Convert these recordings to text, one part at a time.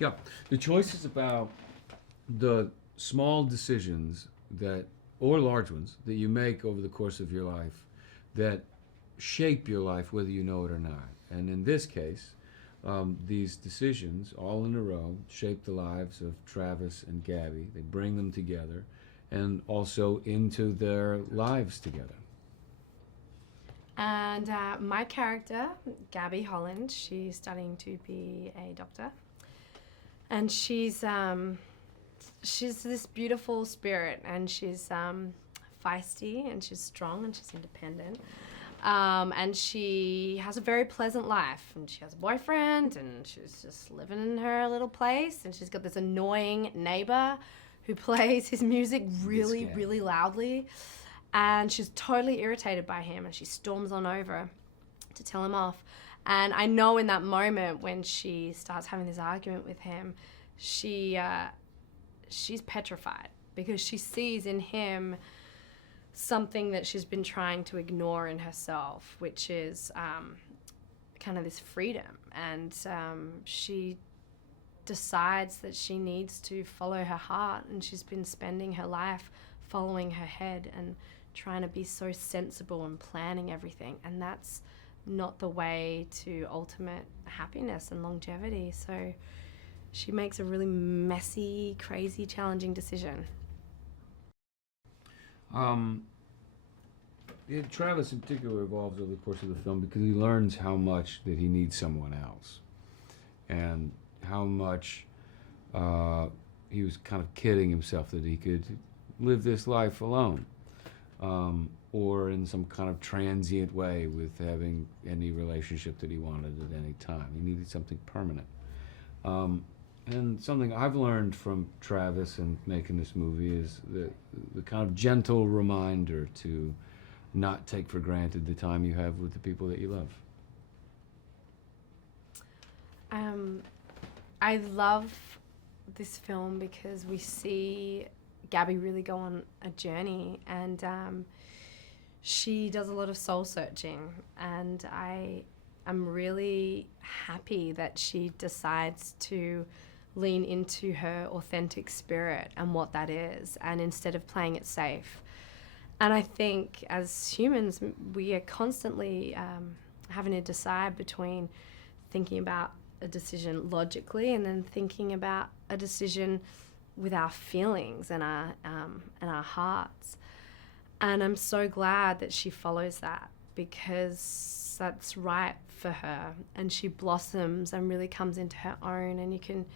Yeah, the choice is about the small decisions that, or large ones, that you make over the course of your life that shape your life whether you know it or not. And in this case, these decisions, all in a row, shape the lives of Travis and Gabby. They bring them together and also into their lives together. And my character, Gabby Holland, she's studying to be a doctor. And she's this beautiful spirit, and she's feisty, and she's strong, and she's independent. And she has a very pleasant life, and she has a boyfriend, and she's just living in her little place, and she's got this annoying neighbor who plays his music really, really loudly, and she's totally irritated by him, and she storms on over to tell him off. And I know in that moment when she starts having this argument with him, she's petrified, because she sees in him something that she's been trying to ignore in herself, which is kind of this freedom. And she decides that she needs to follow her heart, and she's been spending her life following her head and trying to be so sensible and planning everything, and that's not the way to ultimate happiness and longevity. So she makes a really messy, crazy, challenging decision. Travis in particular evolves over the course of the film because he learns how much that he needs someone else, and how much he was kind of kidding himself that he could live this life alone, or in some kind of transient way with having any relationship that he wanted at any time. He needed something permanent. And something I've learned from Travis and making this movie is the kind of gentle reminder to not take for granted the time you have with the people that you love. I love this film because we see Gabby really go on a journey, and she does a lot of soul searching, and I'm really happy that she decides to lean into her authentic spirit and what that is, and instead of playing it safe. And I think as humans, we are constantly having to decide between thinking about a decision logically and then thinking about a decision with our feelings and our hearts. And I'm so glad that she follows that, because that's right for her, and she blossoms and really comes into her own, and you can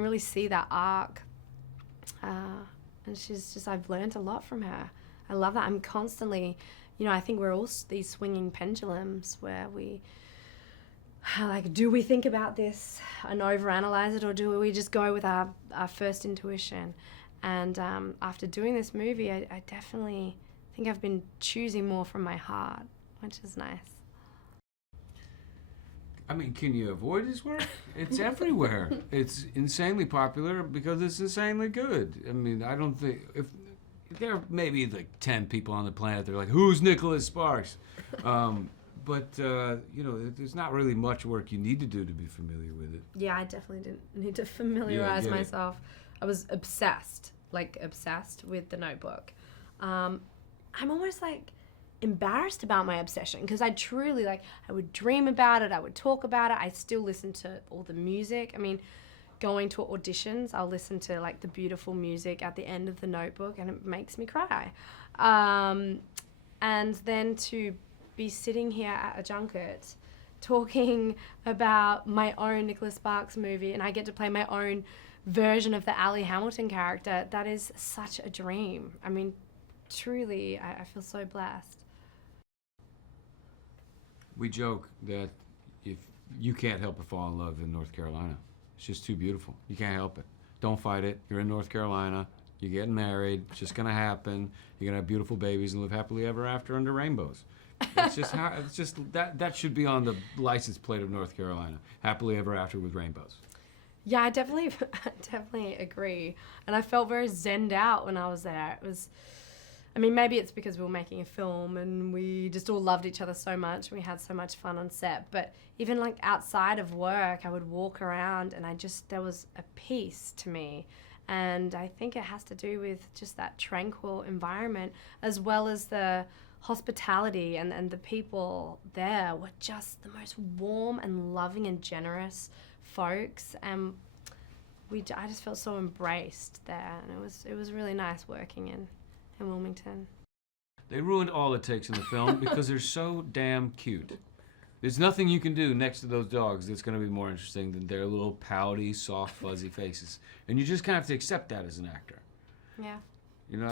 really see that arc. And I've learned a lot from her. I love that. I'm constantly, I think we're all these swinging pendulums where we, like, do we think about this and overanalyze it, or do we just go with our first intuition? And after doing this movie, I definitely think I've been choosing more from my heart, which is nice. I mean, can you avoid his work? It's everywhere. It's insanely popular because it's insanely good. I mean, I don't think, if there are maybe like 10 people on the planet that are like, who's Nicholas Sparks? But there's not really much work you need to do to be familiar with it. Yeah, I definitely didn't need to familiarize myself. I was obsessed with The Notebook. I'm almost like embarrassed about my obsession, because I truly, I would dream about it, I would talk about it, I still listen to all the music. I mean, going to auditions, I'll listen to the beautiful music at the end of The Notebook, and it makes me cry. And then to be sitting here at a junket talking about my own Nicholas Sparks movie, and I get to play my own version of the Allie Hamilton character, that is such a dream. I mean, truly, I feel so blessed. We joke that if you can't help but fall in love in North Carolina, it's just too beautiful. You can't help it. Don't fight it. You're in North Carolina. You're getting married. It's just gonna happen. You're gonna have beautiful babies and live happily ever after under rainbows. It's just that should be on the license plate of North Carolina. Happily ever after with rainbows. Yeah, I definitely agree. And I felt very zenned out when I was there. I mean, maybe it's because we were making a film and we just all loved each other so much. We had so much fun on set. But even like outside of work, I would walk around and there was a peace to me. And I think it has to do with just that tranquil environment, as well as the hospitality, and the people there were just the most warm and loving and generous folks. And I just felt so embraced there. And it was really nice working in Wilmington. They ruined all it takes in the film because they're so damn cute. There's nothing you can do next to those dogs that's going to be more interesting than their little pouty, soft, fuzzy faces. And you just kind of have to accept that as an actor. Yeah. You know,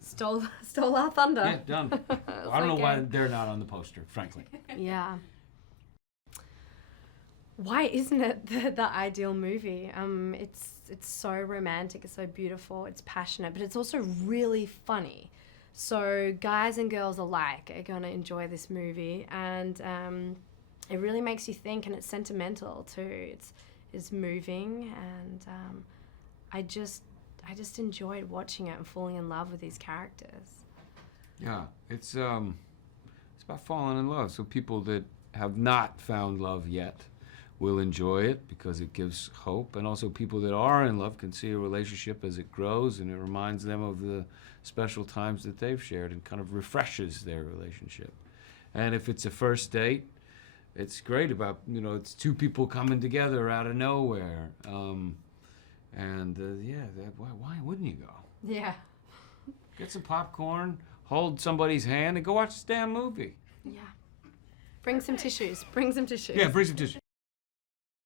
Stole our thunder. yeah, done. Well, I don't know why they're not on the poster, frankly. Yeah. Why isn't it the ideal movie? It's so romantic, it's so beautiful, it's passionate, but it's also really funny. So guys and girls alike are going to enjoy this movie, and it really makes you think, and it's sentimental too. It's moving, and I just enjoyed watching it and falling in love with these characters. Yeah, it's about falling in love. So people that have not found love yet will enjoy it because it gives hope, and also people that are in love can see a relationship as it grows, and it reminds them of the special times that they've shared and kind of refreshes their relationship. And if it's a first date, it's great about, it's two people coming together out of nowhere. Why wouldn't you go? Yeah. Get some popcorn, hold somebody's hand, and go watch this damn movie. Yeah. Bring some tissues. Yeah, bring some tissues.